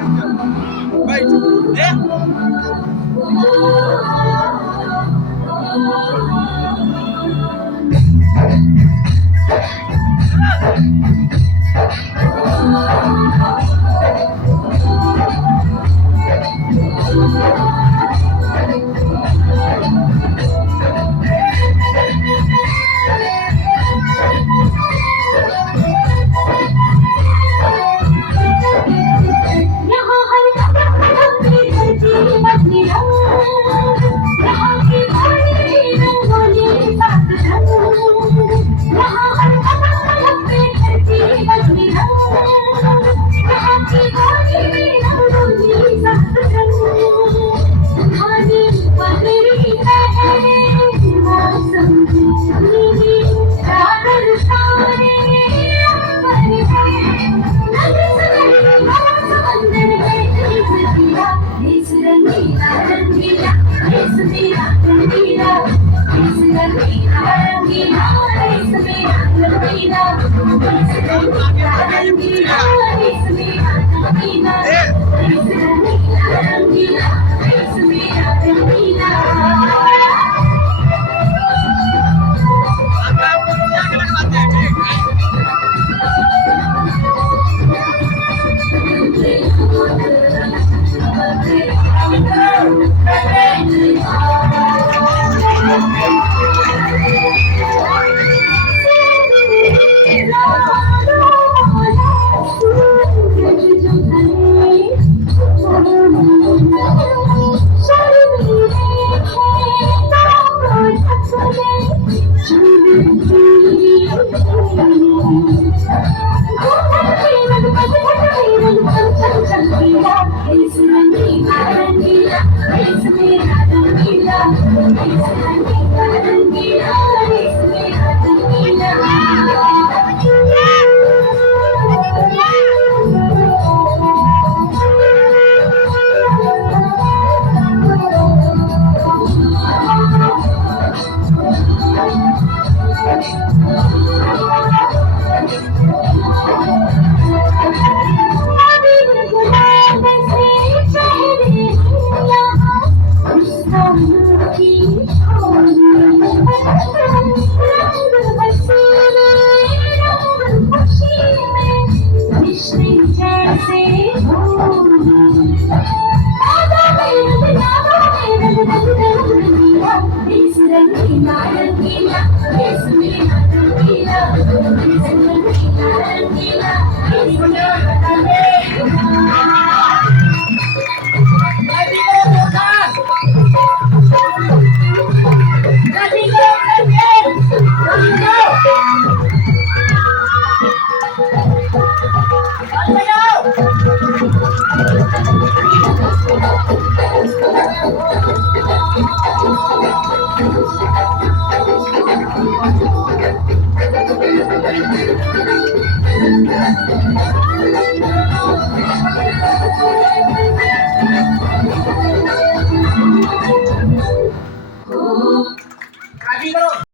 Wait. Yeah. यहाँ हर कदम कदम पे धरती बदली रंग, यहाँ की धरती रंगोली सात रंग। यहाँ हर कदम कदम पे धरती बदली रंग, यहाँ की धरती रंगोली सात रंग। तुम्हारी पगड़ी पहने मौसम नीली चादर सारे अंबर है। नदी से समंदर में देश दिया, देश रंगीला रंगीला, देश मेरा रंगीला, देश रंगीला रंगीला, देश मेरा रंगीला, देश रंगीला रंगीला, देश मेरा रंगीला, देश रंगीला रंगीला, देश मेरा रंगीला।